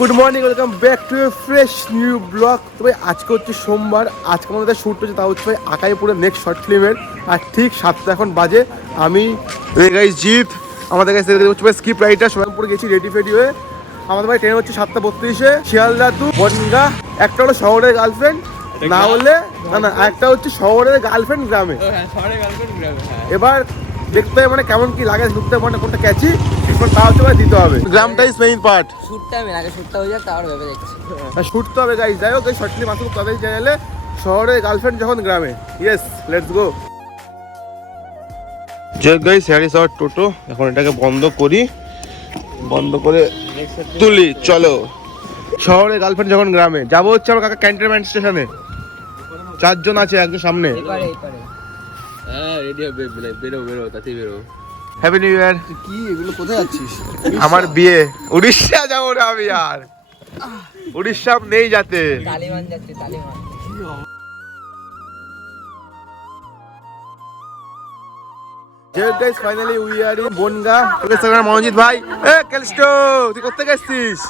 Good morning welcome back to fresh new blog তবে আজকে হচ্ছে সোমবার, আজকে আমাদের শ্যুট হচ্ছে, তা হচ্ছে ভাই আকাইপুরের নেক্সট শর্ট ফিল্মের আর ঠিক সাতটা এখন বাজে, আমি গাইজ জিৎ, আমাদের কাছে স্ক্রিপ্ট রাইটার সোনামপুর গেছি রেডি ফেডি হয়ে। আমাদের ভাই ট্রেন হচ্ছে সাতটা বত্রিশে শিয়ালদা টু বনগা। একটা হলো শহরের গার্লফ্রেন্ড না হলে না না একটা হচ্ছে শহরের গার্লফ্রেন্ড গ্রামে। এবার দেখতে হবে মানে কেমন কি লাগে ঢুকতে মানে কোনটা ক্যাচি তা হচ্ছে দিতে হবে। গ্রামটাই মেইন পার্ট শুটটা আমি আগে শুটটা হয়ে যাক তারপর ভেবে দেখছি। শুটতে হবে যাই হোক এই শর্ট ফিল্ম আসুক তাদের চ্যানেলে শহরে গার্লফ্রেন্ড যখন গ্রামে। Yes let's go Joy guys here's our toto এখন এটাকে বন্ধ করি। বন্ধ করে তুলি চলো। শহরে গার্লফ্রেন্ড যখন গ্রামে যাব হচ্ছে আমার কাকা ক্যান্টনমেন্ট স্টেশনে। চারজন আছে একজন সামনে। এবারে এবারে হ্যাঁ রেডি হবে বেরো বেরো বেরো তাতেই বেরো। হ্যাপি নিউ ইয়ার কি? এগুলো কোথায় যাচ্ছিস? আমার বিয়ে। উড়িষ্যা যাব না আমি আর। উড়িষ্যা নেই যাতে। তালিবান যাচ্ছে Taliban. Guys finally we are in Bongaon তোকে সঙ্গে মনোজিৎ ভাই এ কেলস্টো তুই করতে গেছিস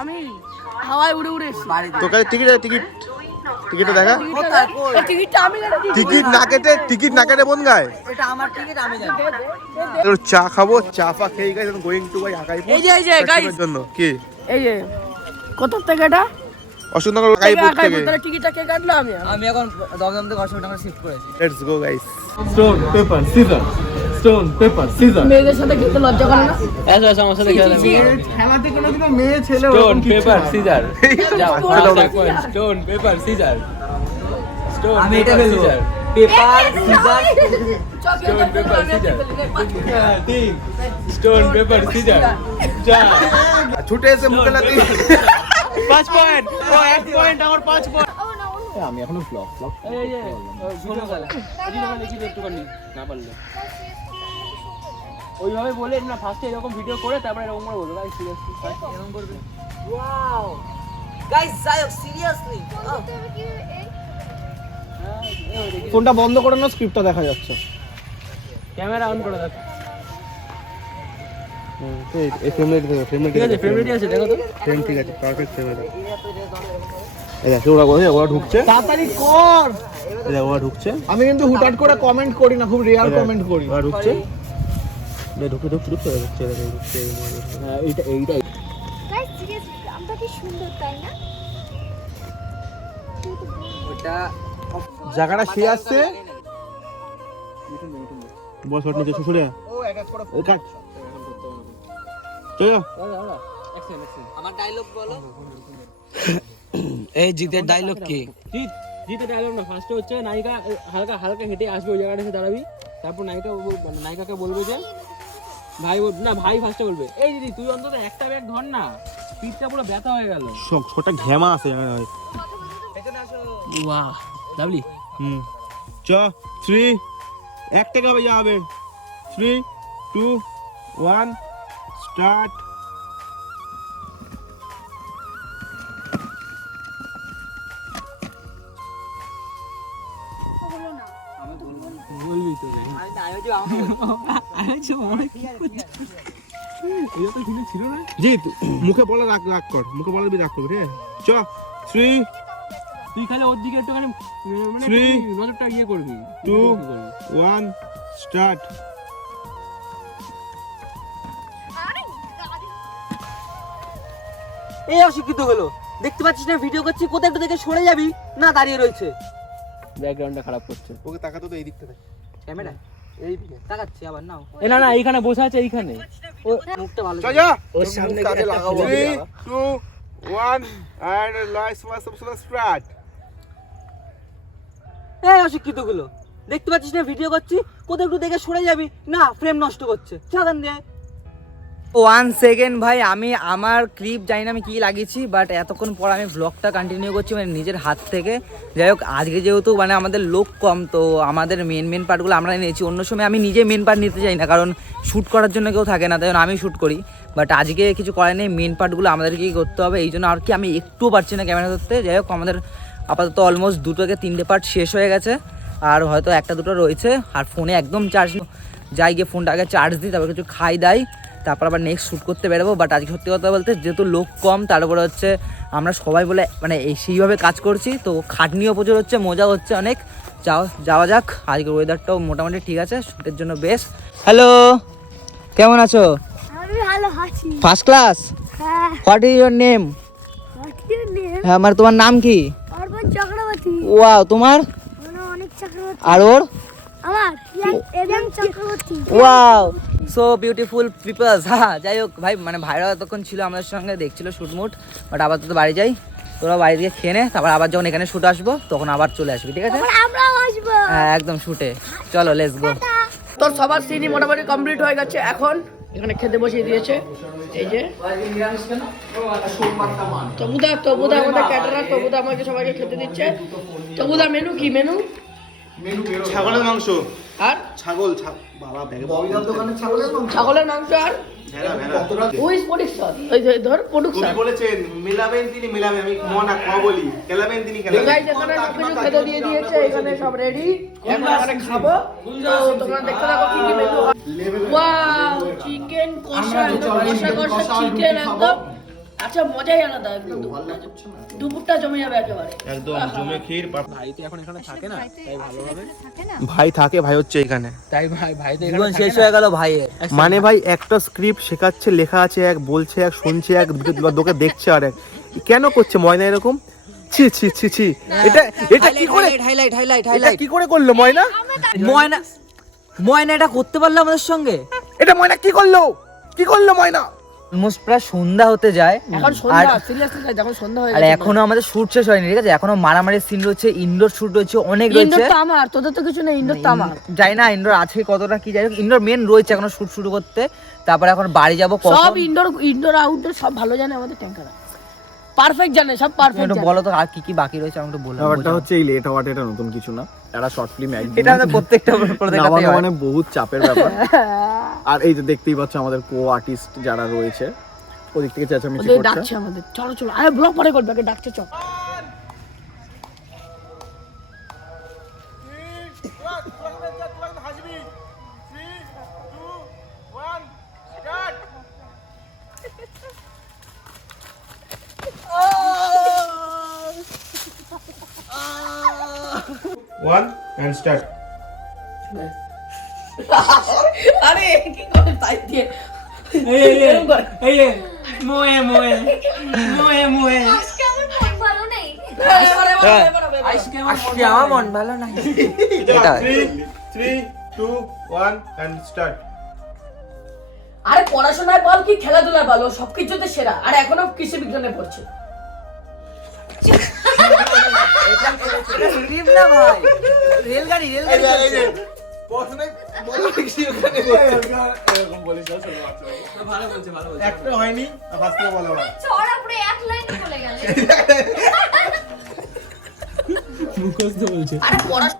আমি। হাওয়ায় উড়ে উড়ে এসছি। কাছে টিকিট টিকিট টিকিটটা দেখা? টিকিটটা আমি টিকিট না কেটে টিকিট না কেটে বনগায়? এটা আমার টিকিট আমি জানি। চা খাব চা ফা খেয়ে গাইস টু ভাই আকাইপুর এই যে, এই যে, guys। জন্য। কি? এই যে কোথা থেকে এটা? অশোকনগর আকাইপুর থেকে টিকিটটা কে কাটলো আমি? আমি এখন দমদম থেকে অশোক টাকা শিফট করেছি। Let's go guys Stone, paper, scissors. Stone, paper, scissors. মেয়েদের সাথে খেতে লজ্জা করে না? এসো এসো আমার সাথে খেলা খেলাতে কোনোদিনও মেয়ে ছেলে স্টোন পেপার সিজার যাও স্টোন পেপার সিজার স্টোন আমি এটা বলব paper scissor stone paper scissor stone paper scissor যা ছুটে এসে মুখে লাগি পাঁচ পয়েন্ট ও এক পয়েন্ট আমার পাঁচ পয়েন্ট আমি এখনও ব্লগ ব্লগ না। পারলে ওইভাবে বলে না ফার্স্টে এরকম ভিডিও করে তারপরে এরকম করে বলব। গাইস সিরিয়াসলি এরকম। করবে। ওয়াও গাইস যাই সিরিয়াসলি ফোনটা বন্ধ করে না স্ক্রিপ্টটা দেখা যাচ্ছে। ক্যামেরা অন করে দেখো। এই ফ্রেম রেট ফ্রেম ঠিক আছে ফেভারিট আছে দেখো তো। ফ্রেম ঠিক আছে পারফেক্ট ফ্রেম দেখো ওরা ওরা ঢুকছে। তাড়াতাড়ি কর। এই ওরা ঢুকছে। আমি কিন্তু হুটহাট করে কমেন্ট করি না খুব রেয়ার কমেন্ট করি। ওরা ঢুকছে। এই ঢুকছে ঢুকছে ঢুকছে ঢুকছে হয়। এইটা এইটা গাইস সিরিয়াসলি গ্রামটা কি সুন্দর তাই না? ওটা জায়গাটা সে আসছে। বস হট নিচে শুশুরে। ও এক এক করে কাট। চলো। আমার ডায়লগ বলো। এই জিতের ডায়লগ কি? জিত জিতে ডায়লগ না। ফার্স্টে হচ্ছে নায়িকা হালকা হালকা হেঁটে আসবে ওই জায়গাটা এসে দাঁড়াবি। তারপর নায়িকা মানে নায়িকাকে বলবে যে ভাই না ভাই ফার্স্টে বলবে। এই দিদি তুই অন্তত একটা ব্যাগ ধর না। পিঠটা পুরো ব্যথা হয়ে গেল। ছোটা ঘেমা আছে বাহ লাভলি। হুম। চ থ্রি এক টাকা ভাই যাবে। থ্রি টু ওয়ান স্টার্ট মুখে বলে রাখ রাখ কর। মুখে বলে রাখ করবি ঠিক চ থ্রি তুই খালি ওর দিকে একটুখানি মানে একটু নজরটা ইয়ে করবি। two, one start. এই অশিক্ষিত হলো। দেখতে পাচ্ছিস না ভিডিও করছি কোথায় একটু দেখে সরে যাবি? না দাঁড়িয়ে রয়েছে। ব্যাকগ্রাউন্ডটা খারাপ করছে। ওকে তাকাতো তো এই দিক থেকে ক্যামেরা এই দিকে তাকাচ্ছি আবার নাও। এ না না এইখানে বসে আছে এইখানে। মুখটা ভালো ওর সামনে কাজে লাগাবো থ্রি টু ওয়ান এন্ড লাইস মাস স্টার্ট এই অশিক্ষিতগুলো দেখতে পাচ্ছিস না ভিডিও করছি? কোথাও একটু দেখে সরে যাবি। না ফ্রেম নষ্ট করছে। সাধারণ দিয়ে ওয়ান সেকেন্ড ভাই, আমি আমার ক্লিপ জানি না আমি কী লাগিয়েছি বাট এতক্ষণ পর আমি ব্লগটা কন্টিনিউ করছি মানে নিজের হাত থেকে। যাই হোক, আজকে যেহেতু মানে আমাদের লোক কম, তো আমাদের মেন মেন পার্টগুলো আমরা নিয়েছি অন্য সময় আমি নিজে মেন পার্ট নিতে চাই না, কারণ শ্যুট করার জন্য কেউ থাকে না, তাই আমি শ্যুট করি। বাট আজকে কিছু করার নেই মেন পার্টগুলো আমাদেরকেই করতে হবে। এই জন্য আর কি আমি একটুও পারছি না ক্যামেরা ধরতে। যাই হোক, আমাদের আপাতত অলমোস্ট দুটো থেকে তিনটে পার্ট শেষ হয়ে গেছে। আর হয়তো একটা দুটো রয়েছে, আর ফোনে একদম চার্জ যাই গিয়ে ফোনটা আগে চার্জ দিই তারপর কিছু খাই দাই তারপর আবার নেক্সট শ্যুট করতে বেরোবো। বাট আজকে সত্যি কথা বলতে যেহেতু লোক কম তার উপরে হচ্ছে আমরা সবাই বলে মানে এই সেইভাবে কাজ করছি তো খাটনিও প্রচুর হচ্ছে মজা হচ্ছে অনেক। যাও যাওয়া যাক আজকের ওয়েদারটাও মোটামুটি ঠিক আছে শ্যুটের জন্য বেশ হ্যালো কেমন আছো? ফার্স্ট ক্লাস হ্যাঁ। হোয়াট ইজ ইউর নেম হ্যাঁ আমার তোমার নাম কি? ওয়াও তোমার? মানে আর ওর? আমার M Chakraborty. Wow so beautiful peoples হ্যাঁ যাই হোক ভাই মানে ভাইরা এতক্ষণ ছিল আমাদের সঙ্গে দেখছিল শুটমুট বাট আবার তো বাড়ি যাই তোরা বাড়ি দিয়ে খেয়ে নে তারপর আবার যখন এখানে শুট আসব তখন আবার চলে আসবি ঠিক আছে? আমরাও আসব। হ্যাঁ একদম শুটে চলো লেটস গো তোর সবার সিনই মোটামুটি কমপ্লিট হয়ে গেছে এখন এখানে খেতে বসিয়ে দিয়েছে এই যে। তবুদা তবুদা আমাদের ক্যাটারার তবুদা আমাকে সবাইকে খেতে দিচ্ছে। তবুদা মেনু কি মেনু ছাগলের মাংস। আর? ছাগল বাবা ব্যাগে ছাগলের মাংস। আর? ভেড়া ভেড়া। ওই ধর বলেছেন মিলাবেন তিনি মিলাবেন। আমি মনা ক বলি। খেলাবেন তিনি খেলাবেন। এখানে সবকিছু খেতে দিয়ে দিয়েছে এখানে সব রেডি এখানে খাব। তোমরা দেখতে থাকো কি কি মেনু ওয়াও চিকেন কষা কষা কষা চিকেন একদম। আচ্ছা মজাই আলাদা একদম দুপুরটা দুপুরটা জমে যাবে একেবারে। একদম জমে ক্ষীর ভাই তো এখন এখানে থাকে না তাই ভালোভাবে ভাই থাকে ভাই হচ্ছে এখানে। তাই ভাই ভাই তো জীবন শেষ হয়ে গেল ভাইয়ের। মানে ভাই একটা স্ক্রিপ্ট শেখাচ্ছে লেখা আছে এক বলছে এক শুনছে এক দোকে দেখছে আর এক। কেন করছে ময়না এরকম? ছি ছি ছি ছি। এটা এটা কি করে হাইলাইট হাইলাইট হাইলাইট কি করে করল ময়না? ময়না ময়না এটা করতে পারল আমাদের সঙ্গে? এটা ময়না কি করল? কি করল ময়না? অলমোস্ট প্রায় সন্ধ্যা হতে যায়। এখন সন্ধ্যা সিরিয়াসলি যখন সন্ধ্যা হয়ে আর এখনও আমাদের শুট শেষ হয়নি ঠিক আছে? এখনও মারামারি সিন রয়েছে ইনডোর শুট রয়েছে অনেক ইনডোর তো আমার তোদের তো কিছু নেই ইনডোর তো আমার যাই না ইনডোর আছে কতটা কি যাই ইনডোর মেন রয়েছে এখনও শুট শুরু করতে। তারপরে এখন বাড়ি যাব সব ইনডোর ইনডোর আউটডোর সব ভালো জানে আমাদের ট্যাঙ্কারা পারফেক্ট জানে সব পারফেক্ট একটু বলো তো আর কি কি বাকি রয়েছে একটু বলো ব্যাপারটা হচ্ছে এই লেট হওয়াটা এটা নতুন কিছু না। একটা শর্ট ফিল্ম এটা আমাদের প্রত্যেকটা প্রত্যেকটা মানে বহুত চাপের ব্যাপার। আর এই যে দেখতেই পাচ্ছ আমাদের কো আর্টিস্ট যারা রয়েছে ওদিক থেকে চেঁচামেচি করছে। ডাকছে আমাদের। চলো চলো আরে ব্লগ পরে করবে আগে ডাকছে চল। ওয়ান এন্ড স্টার্ট আরে কি করে তাই দিয়ে? এই, এই, এই, এই, এই, মোয়ে মোয়ে মোয়ে মোয়ে। আজকে আমার মন ভালো নেই। আজকে আমার মন ভালো নাই। এটা three three two one and start আরে পড়াশোনায় বল কি? খেলাধুলায় বল ও সবকিছুতে সেরা। আর এখনও কৃষি বিজ্ঞানে পড়ছে। স্ক্রিপ্ট না ভাই। রেলগাড়ি রেলগাড়ি ভালো বলছে ভালো বলছে। একটা হয়নি ফার্স্ট থেকে বলা। হয় চড়া পুরো এক লাইন বলে গেলে। মুখস্থ বলছে। আরে পড়া-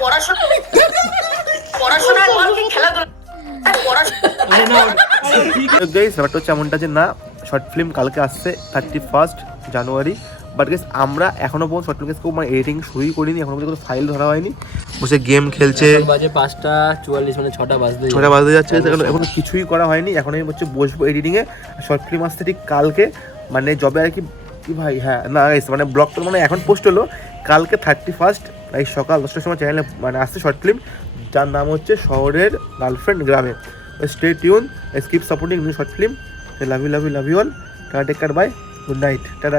পড়াশোনা পড়াশোনায় খেলাধুলা? আরে পড়াশোনা আরে না আরে ঠিক গাইস ব্যাপারটা হচ্ছে এমনটা যে না শর্ট ফিল্ম কালকে আসছে thirty first January but guess আমরা এখনও পর্যন্ত শর্ট ফিল্ম খুব মানে এডিটিং শুরুই করিনি এখনও পর্যন্ত কোনো ফাইল ধরা হয়নি। বসে গেম খেলছে। বাজে পাঁচটা চুয়াল্লিশ মানে ছটা বাজতে ছটা বাজতে যাচ্ছে এখন এখন কিছুই করা হয়নি এখন আমি হচ্ছে বসবো এডিটিংয়ে শর্ট ফিল্ম আসতে ঠিক কালকে মানে জবে আর কি কি ভাই হ্যাঁ না মানে ব্লগ তো মানে এখন পোস্ট হলো কালকে থার্টি ফার্স্ট এই সকাল দশটার সময় চ্যানেলে মানে আসছে শর্ট ফিল্ম যার নাম হচ্ছে শহরের গার্লফ্রেন্ড গ্রামে। Stay tune skip supporting new short film love you love you love you all tata take care bye good night tata